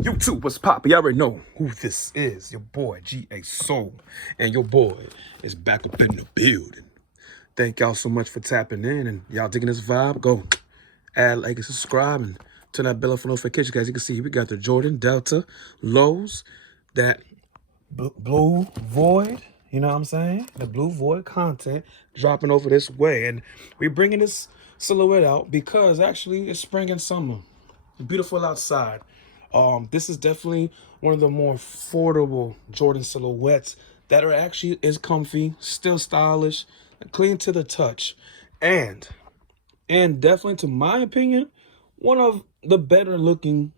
YouTube, what's poppin'? You already know who this is. Your boy, G.A. Soul. And your boy is back up in the building. Thank y'all so much for tapping in. And y'all digging this vibe? Go add, like, and subscribe. And turn that bell on for notifications. Guys, you can see we got the Jordan Delta lows. That blue void, you know what I'm saying? The blue void content dropping over this way. And we're bringing this silhouette out because actually it's spring and summer. Beautiful outside. This is definitely one of the more affordable Jordan silhouettes that are actually is comfy, still stylish, clean to the touch, and definitely, to my opinion, one of the better looking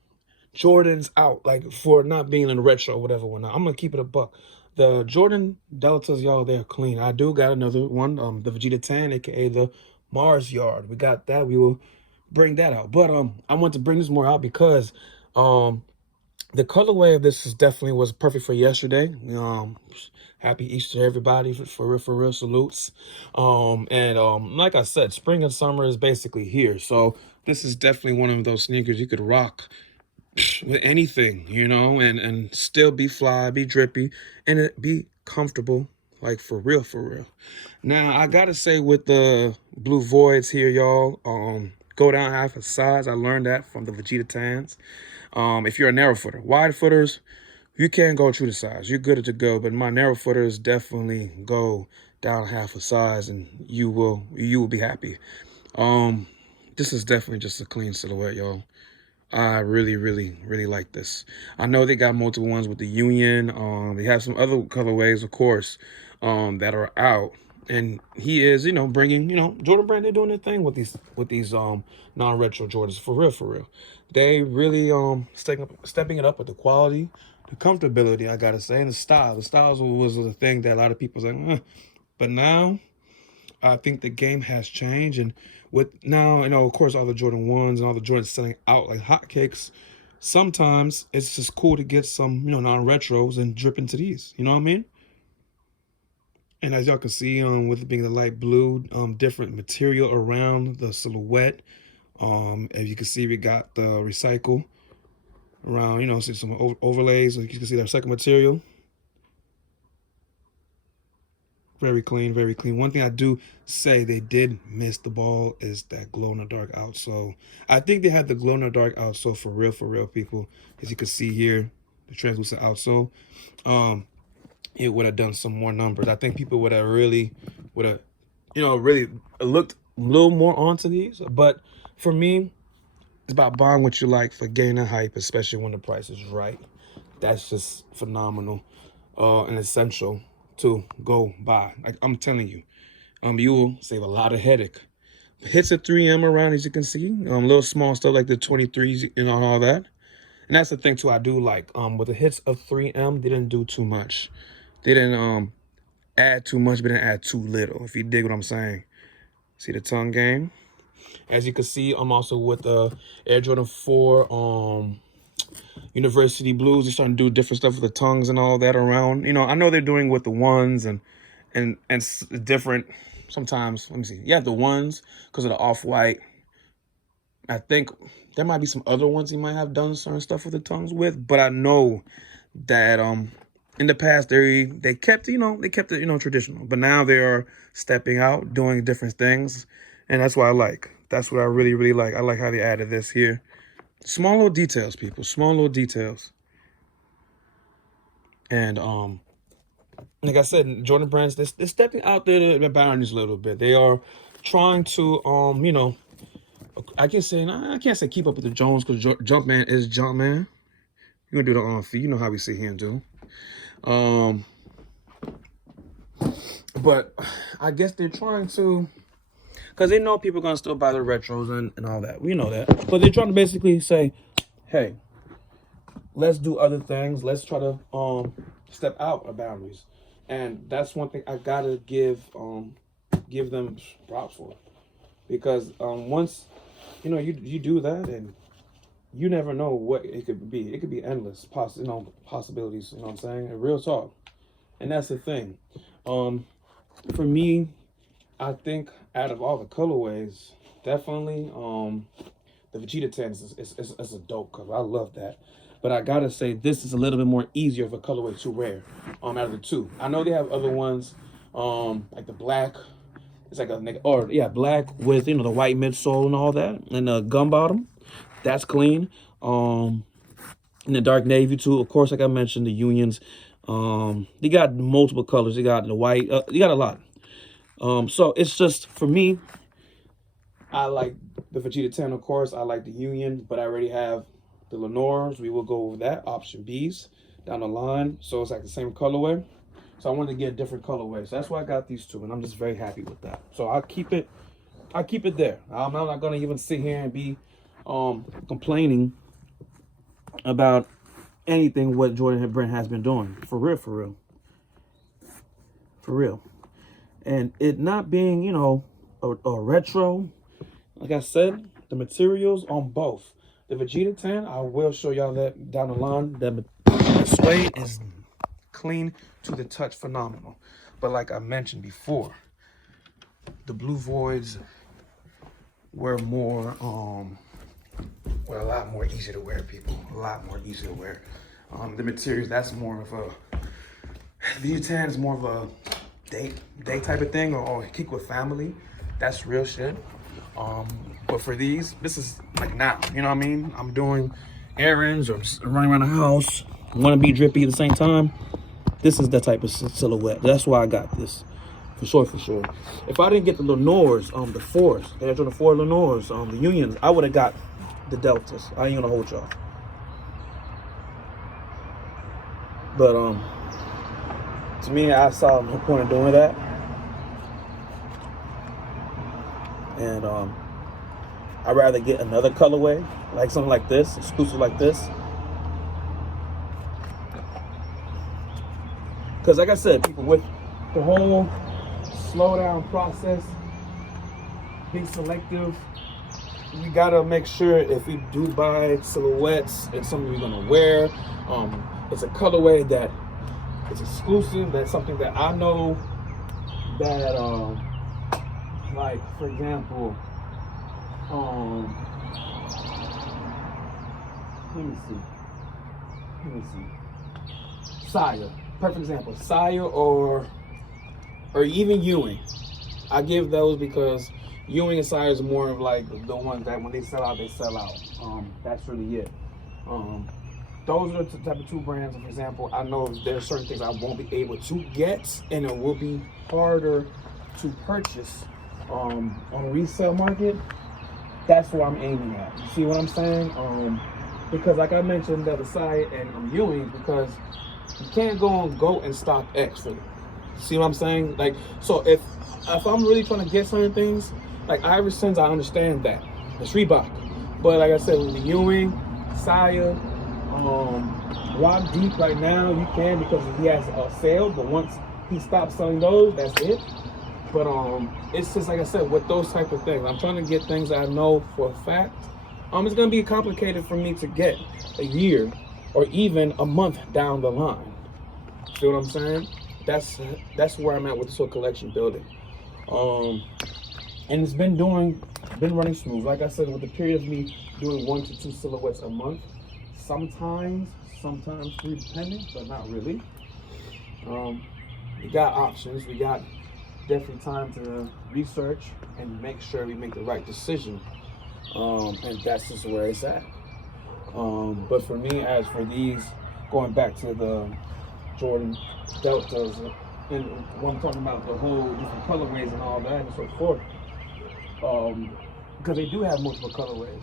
Jordans out, like for not being in retro or whatever. I'm gonna keep it a buck. The Jordan Deltas, y'all, they're clean. I do got another one, the Vegeta Tan, aka the Mars Yard. We got that. We will bring that out. But I want to bring this more out because the colorway of this is definitely was perfect for yesterday. Happy Easter, everybody! For real, salutes. Like I said, spring and summer is basically here. So this is definitely one of those sneakers you could rock with anything, you know, and still be fly, be drippy, and it be comfortable, like for real, for real. Now I gotta say, with the blue voids here, y'all, go down half a size. I learned that from the Vegeta Tans. If you're a narrow footer, wide footers, you can't go true to size. You're good to go, but my narrow footers definitely go down half a size, and you will be happy. This is definitely just a clean silhouette, y'all. I really, really, really like this. I know they got multiple ones with the Union. They have some other colorways, of course, that are out. And he is, you know, bringing, you know, Jordan Brand. They're doing their thing with these non-retro Jordans, for real, for real. They really stepping it up with the quality, the comfortability. I gotta say, and the style. The styles was the thing that a lot of people say, but now I think the game has changed, and with now, you know, of course, all the Jordan 1s and all the Jordans selling out like hotcakes, sometimes it's just cool to get some, you know, non-retros and drip into these. You know what I mean? And as y'all can see, with it being the light blue, different material around the silhouette. As you can see, we got the recycle around, you know, see some overlays. You can see that recycled material. Very clean, very clean. One thing I do say they did miss the ball is that glow in the dark outsole. I think they had the glow in the dark outsole for real, people. As you can see here, the translucent outsole. It would have done some more numbers. I think people would have, you know, really looked a little more onto these. But for me, it's about buying what you like for gaining hype, especially when the price is right. That's just phenomenal, and essential to go buy. Like I'm telling you, you will save a lot of headache. Hits at 3M around, as you can see, little small stuff like the 23s and all that. And that's the thing too. I do like with the hits of 3M, they didn't do too much. They didn't add too much, but didn't add too little. If you dig what I'm saying. See the tongue game. As you can see, I'm also with the Air Jordan 4 University Blues. They're starting to do different stuff with the tongues and all that around. You know, I know they're doing with the ones and different. Sometimes, let me see. Yeah, the ones because of the off-white. I think there might be some other ones he might have done certain stuff with the tongues with, but I know that in the past they kept, you know, it, you know, traditional, but now they are stepping out, doing different things, and that's what I like. That's what I really, really like. I like how they added this here. Small little details, people. Small little details. And like I said, Jordan Brands, they're stepping out there the boundaries a little bit. They are trying to you know, I can't say keep up with the Jones, because Jumpman is Jumpman. You're gonna do the on feet. You know how we see him do. But I guess they're trying to, because they know people are gonna still buy the retros and all that. We know that. But they're trying to basically say, hey, let's do other things. Let's try to step out of boundaries. And that's one thing I gotta give them props for. Because once, you know, you do that, and you never know what it could be. It could be endless possibilities, you know what I'm saying? And real talk. And that's the thing. For me, I think out of all the colorways, definitely The Vegeta 10 is a dope color. I love that. But I gotta say, this is a little bit more easier of a colorway to wear. Out of the two, I know they have other ones, like the black. It's like black with the white midsole and all that, and the gum bottom. That's clean. And the dark navy too. Of course, like I mentioned, the Unions. They got multiple colors. They got the white. They got a lot. So it's just for me. I like the Vegeta 10, of course. I like the Union, but I already have the Lenores. We will go over that. Option Bs down the line. So it's like the same colorway. So I wanted to get a different colorway. So that's why I got these two, and I'm just very happy with that. So I'll keep it there. I'm not gonna even sit here and be complaining about anything what Jordan Brand has been doing. For real. And it not being, a retro. Like I said, the materials on both. The Vegeta 10, I will show y'all that down the line. The suede is clean to the touch, phenomenal. But like I mentioned before, the Blue Voids were more, a lot more easy to wear, people. A lot more easy to wear. The materials, that's more of a, Vegeta 10 is more of a date type of thing, or kick with family. That's real shit. But for these, this is like now, you know what I mean? I'm doing errands or running around the house, want to be drippy at the same time. This is that type of silhouette. That's why I got this, for sure. If I didn't get the Lenores, the fours, the Air Jordan 4 Lenores, the Unions, I would have got the Deltas. I ain't gonna hold y'all. But to me, I saw no point in doing that. And I'd rather get another colorway, like something like this, exclusive like this. Because like I said, people, with the whole slow down process, being selective, we gotta make sure if we do buy silhouettes, it's something we're gonna wear. It's a colorway that is exclusive, that's something that I know that, like, for example, let me see. Sire, perfect example. Sire or even Ewing. I give those because Ewing and Sire is more of like the ones that when they sell out, they sell out. That's really it. Those are the type of two brands. For example, I know there's certain things I won't be able to get, and it will be harder to purchase on the resale market. That's what I'm aiming at. You see what I'm saying? Because like I mentioned, the other side and Ewing, because you can't go on GOAT and stock X for them. See what I'm saying? Like, so if I'm really trying to get certain things, like Iversons, I understand that. It's Reebok. But like I said, with the Ewing, Sire, Rock Deep right now, you can because he has a sale, but once he stops selling those, that's it. But it's just like I said, with those type of things, I'm trying to get things I know for a fact. It's gonna be complicated for me to get a year or even a month down the line. See what I'm saying? That's where I'm at with this whole collection building. And it's been running smooth. Like I said, with the period of me doing 1 to 2 silhouettes a month, sometimes 3 depending, but not really. We got options. We got definitely time to research and make sure we make the right decision. And that's just where it's at. But for me, as for these, going back to the Jordan Deltas, and when I'm talking about the whole different colorways and all that and so forth, because they do have multiple colorways.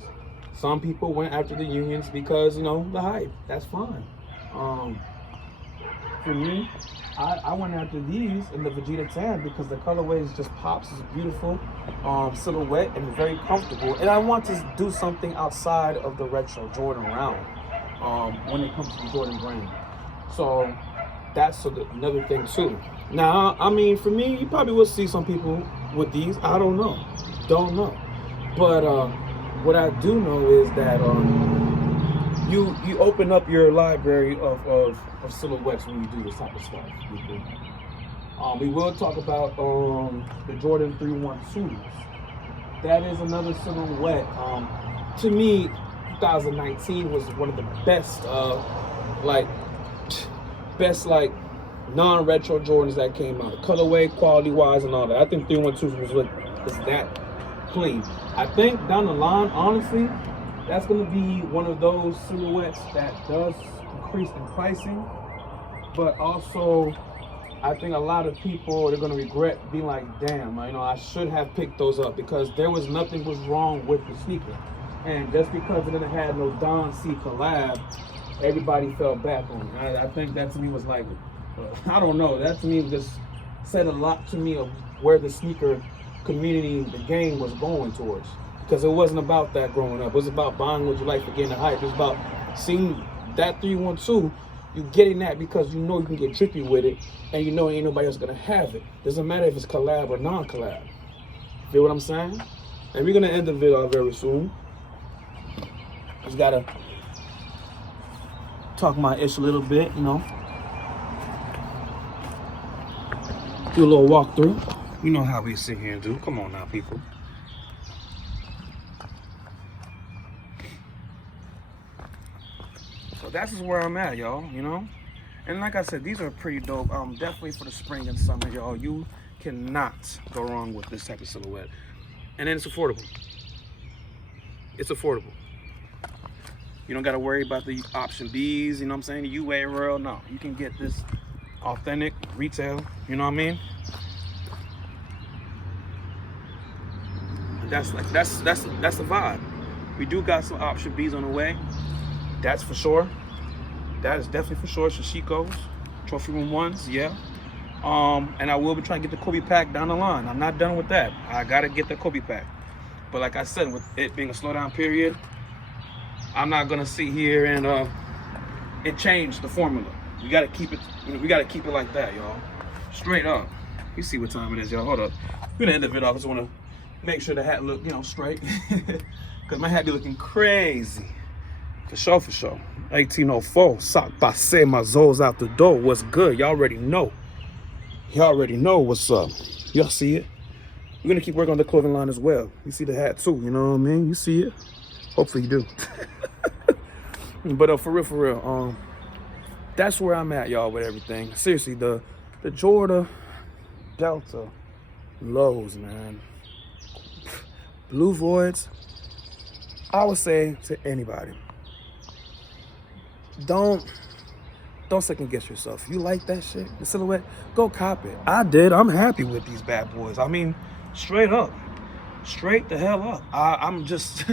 Some people went after the Unions because, the hype. That's fine. For me, I went after these in the Vegeta 10 because the colorways just pops. It's a beautiful silhouette and very comfortable. And I want to do something outside of the retro Jordan round when it comes to the Jordan brand. So that's another thing too. Now, I mean, for me, you probably will see some people with these. I don't know. But what I do know is that you open up your library of silhouettes when you do this type of stuff. We will talk about the Jordan 312s. That is another silhouette to me, 2019 was one of the best, best non-retro Jordans that came out. Colorway, quality-wise, and all that. I think 312 was that clean. I think down the line, honestly, that's going to be one of those silhouettes that does increase in pricing, but also I think a lot of people are going to regret being like, damn, I should have picked those up, because nothing was wrong with the sneaker. And just because it didn't have no Don C collab, everybody fell back on it. I think that to me was like, I don't know, that to me just said a lot to me of where the sneaker community, the game was going towards. Because it wasn't about that growing up. It was about buying what you like for getting the hype. It was about seeing that 312, you getting that because you know you can get trippy with it, and you know ain't nobody else gonna have it. Doesn't matter if it's collab or non-collab. Feel what I'm saying? And we're gonna end the video very soon. Just gotta talk my ish a little bit, do a little walkthrough. You know how we sit here and do. Come on now, people. So that's just where I'm at, y'all, And like I said, these are pretty dope. Definitely for the spring and summer, y'all. You cannot go wrong with this type of silhouette. And then it's affordable. It's affordable. You don't got to worry about the option Bs, the UA Royal. No, you can get this authentic retail, you know what I mean? That's the vibe. We do got some option Bs on the way. That's for sure. That is definitely for sure. Sashikos, Trophy Room 1s, yeah. And I will be trying to get the Kobe pack down the line. I'm not done with that. I gotta get the Kobe pack. But like I said, with it being a slowdown period, I'm not gonna sit here and it changed the formula. We gotta keep it. We gotta keep it like that, y'all. Straight up. You see what time it is, y'all. Hold up. We're gonna end the video. I just wanna make sure the hat look, straight, cause my hat be looking crazy. For sure, for sure. 1804, sock passe, my Zoes out the door. What's good? Y'all already know. Y'all already know what's up. Y'all see it. We're gonna keep working on the clothing line as well. You see the hat too, you know what I mean? You see it. Hopefully you do. But for real, that's where I'm at, y'all, with everything. Seriously, the Jordan Delta lows, man. Blue Voids, I would say to anybody, don't second guess yourself. You like that shit, the silhouette, go cop it. I did. I'm happy with these bad boys. I mean, straight up, straight the hell up. I'm just,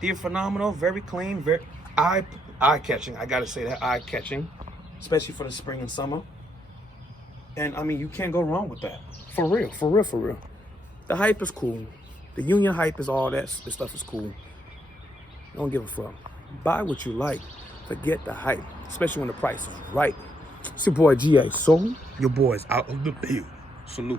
they're phenomenal, very clean, very eye-catching. I gotta say that, eye-catching, especially for the spring and summer. And I mean, you can't go wrong with that. For real, for real, for real. The hype is cool. The Union hype is all that. This stuff is cool. Don't give a fuck. Buy what you like. Forget the hype, especially when the price is right. It's your boy G.A. Soul. Your boy's out of the field. Salute.